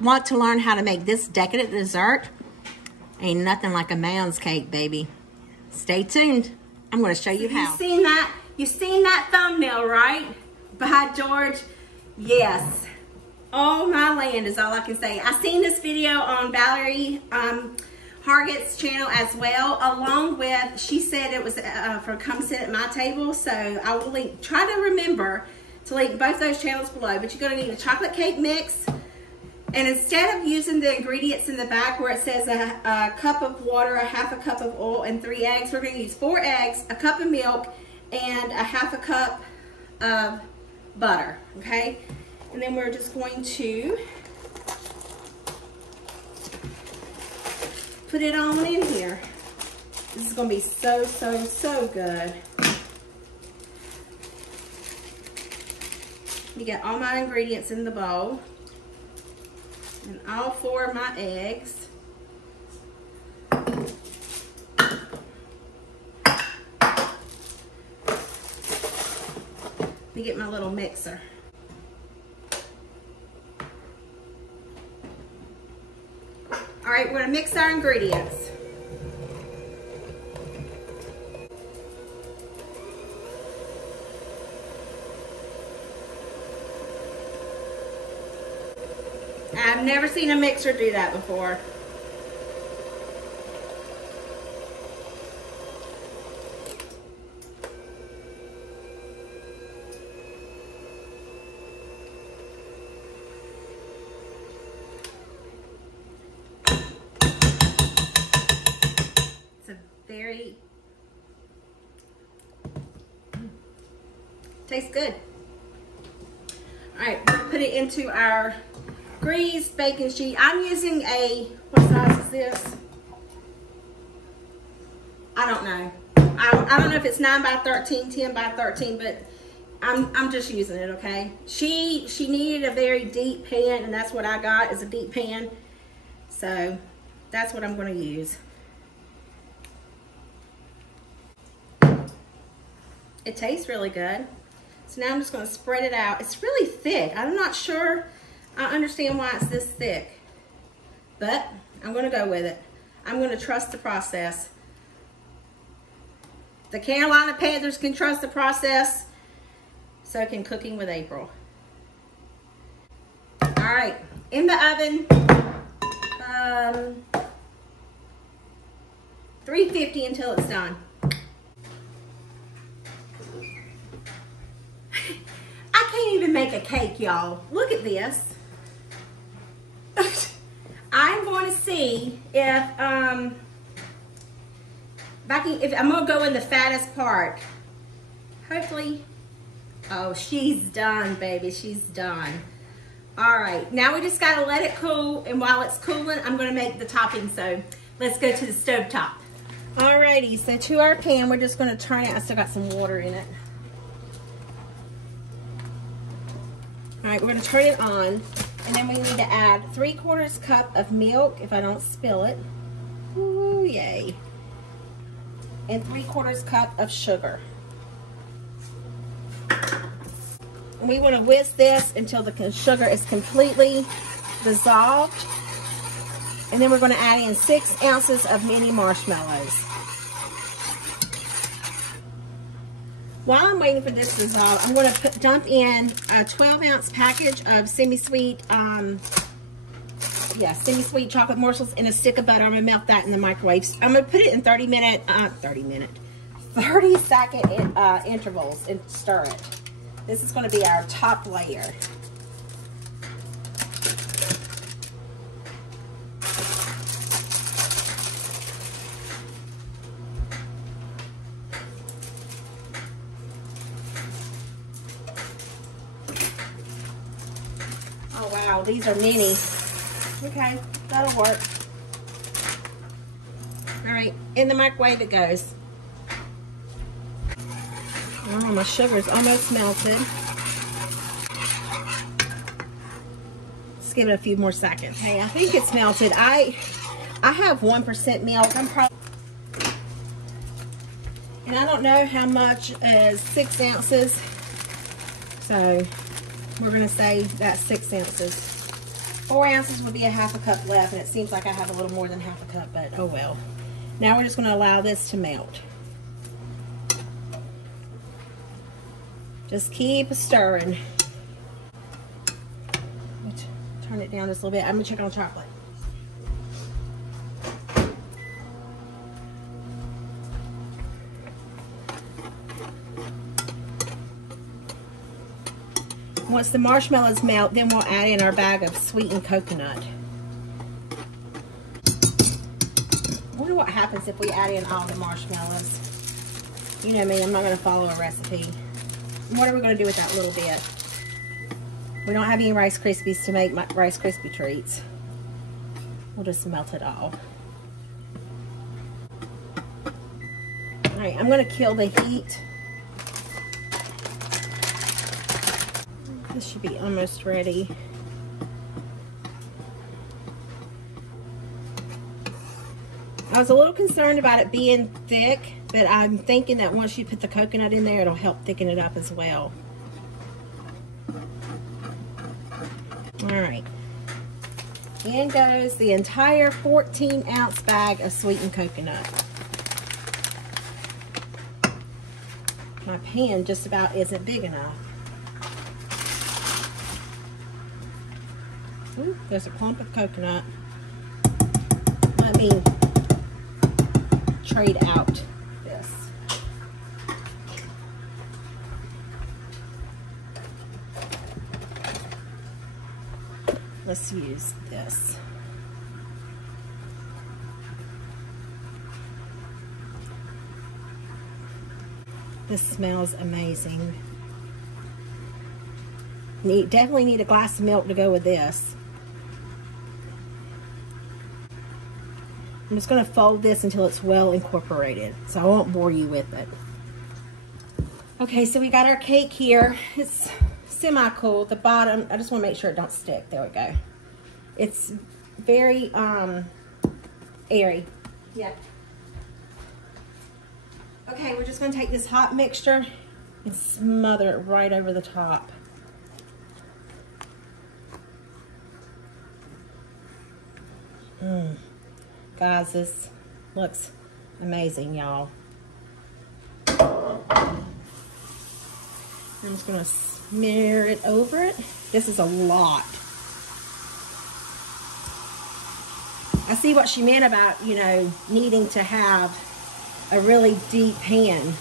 want to learn how to make this decadent dessert, ain't nothing like a Mounds cake, baby. Stay tuned. I'm going to show you how. You've seen that thumbnail, right? By George. Yes. Oh my land is all I can say. I seen this video on Valerie 𝐷𝐉𝐻𝐾's channel as well, along with, she said it was for Come Sit at My Table. So I will link, try to remember to link both those channels below. But you're going to need a chocolate cake mix. And instead of using the ingredients in the back where it says a cup of water, a half a cup of oil, and 3 eggs, we're going to use 4 eggs, a cup of milk, and a half a cup of butter, okay? And then we're just going to put it on in here. This is going to be so, so, so good. You get all my ingredients in the bowl. And all 4 of my eggs. Let me get my little mixer. All right, we're gonna mix our ingredients. I've never seen a mixer do that before. It's a very, tastes good. All right, we're gonna put it into our greased baking sheet. I'm using a, what size is this? I don't know. I don't know if it's 9 by 13, 10 by 13, but I'm just using it, okay? She needed a very deep pan, and that's what I got, is a deep pan. So that's what I'm going to use. It tastes really good. So now I'm just going to spread it out. It's really thick. I'm not sure I understand why it's this thick, but I'm going to go with it. I'm going to trust the process. The Carolina Panthers can trust the process, so can Cooking with April. All right, in the oven, 350 until it's done. I can't even make a cake, y'all. Look at this. I'm going to see if I'm gonna go in the fattest part. Hopefully. Oh, she's done, baby. She's done. All right, now we just gotta let it cool, and while it's cooling, I'm gonna make the topping. So let's go to the stove top. Alrighty, so to our pan, we're just gonna turn it. I still got some water in it. All right, we're gonna turn it on. And then we need to add 3/4 cup of milk, if I don't spill it. Ooh, yay. And 3/4 cup of sugar. And we want to whisk this until the sugar is completely dissolved. And then we're going to add in 6 ounces of mini marshmallows. While I'm waiting for this to dissolve, I'm going to dump in a 12-ounce package of semi-sweet chocolate morsels and a stick of butter. I'm going to melt that in the microwave. I'm going to put it in 30-second intervals and stir it. This is going to be our top layer. Oh wow, these are mini. Okay, that'll work. All right, in the microwave it goes. Oh, my sugar's almost melted. Let's give it a few more seconds. Hey, I think it's melted. I have 1% milk. And I don't know how much is 6 ounces. So we're gonna say that's 6 ounces. 4 ounces would be a half a cup left, and it seems like I have a little more than half a cup, but oh well. Now we're just going to allow this to melt. Just keep stirring. Turn it down just a little bit. I'm going to check on chocolate. Once the marshmallows melt, then we'll add in our bag of sweetened coconut. I wonder what happens if we add in all the marshmallows. You know me, I'm not going to follow a recipe. What are we going to do with that little bit? We don't have any Rice Krispies to make my Rice Krispie treats. We'll just melt it all. All right, I'm going to kill the heat. This should be almost ready. I was a little concerned about it being thick, but I'm thinking that once you put the coconut in there, it'll help thicken it up as well. All right. In goes the entire 14-ounce bag of sweetened coconut. My pan just about isn't big enough. Ooh, there's a clump of coconut. Let me trade out this. Let's use this. This smells amazing. Definitely need a glass of milk to go with this. I'm just going to fold this until it's well incorporated, so I won't bore you with it. Okay, so we got our cake here. It's semi-cool. The bottom, I just want to make sure it don't stick. There we go. It's very airy. Yeah. Okay, we're just going to take this hot mixture and smother it right over the top. Guys, this looks amazing, y'all. I'm just going to smear it over it. This is a lot. I see what she meant about, you know, needing to have a really deep pan.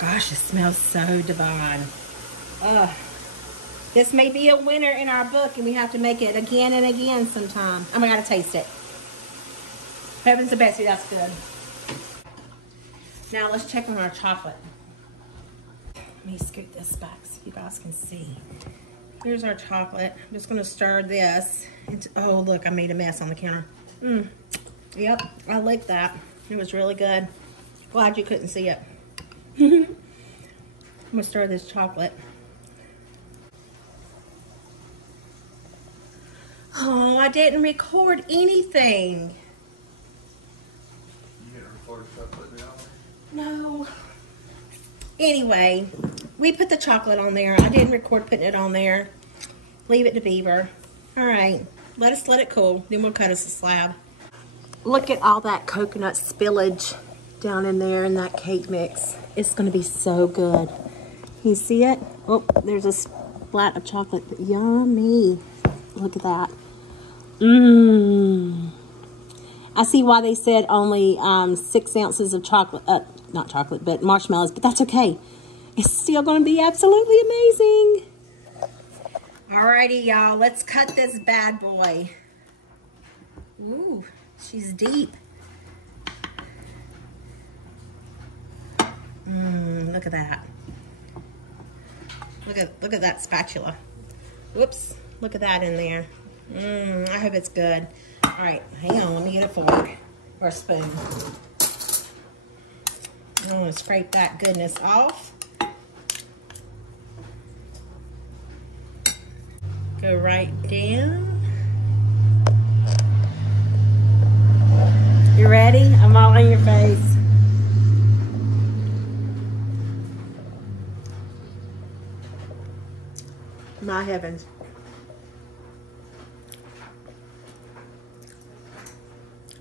Gosh, it smells so divine. This may be a winner in our book, and we have to make it again and again sometime. Oh, I gotta taste it. Heavens to Betsy, that's good. Now let's check on our chocolate. Let me scoot this back so you guys can see. Here's our chocolate. I'm just gonna stir this. Oh, look, I made a mess on the counter. Yep, I licked that. It was really good. Glad you couldn't see it. I'm gonna stir this chocolate. Oh, I didn't record anything. You didn't record chocolate now? No. Anyway, we put the chocolate on there. I didn't record putting it on there. Leave it to Beaver. All right, let it cool. Then we'll cut us a slab. Look at all that coconut spillage down in there in that cake mix. It's gonna be so good. You see it? Oh, there's a splat of chocolate, but yummy. Look at that. I see why they said only 6 ounces of chocolate, not chocolate, but marshmallows, but that's okay. It's still gonna be absolutely amazing. Alrighty, y'all, let's cut this bad boy. Ooh, she's deep. Look at that. Look at that spatula. Whoops, look at that in there. I hope it's good. All right, hang on, let me get a fork or a spoon. I'm gonna scrape that goodness off. Go right down. ready? I'm all in your face. My heavens.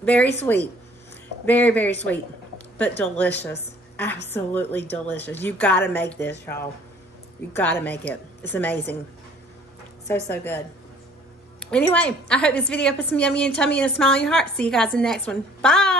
Very sweet. Very, very sweet. But delicious. Absolutely delicious. You've got to make this, y'all. You've got to make it. It's amazing. So, so good. Anyway, I hope this video put some yummy in your tummy and a smile in your heart. See you guys in the next one. Bye.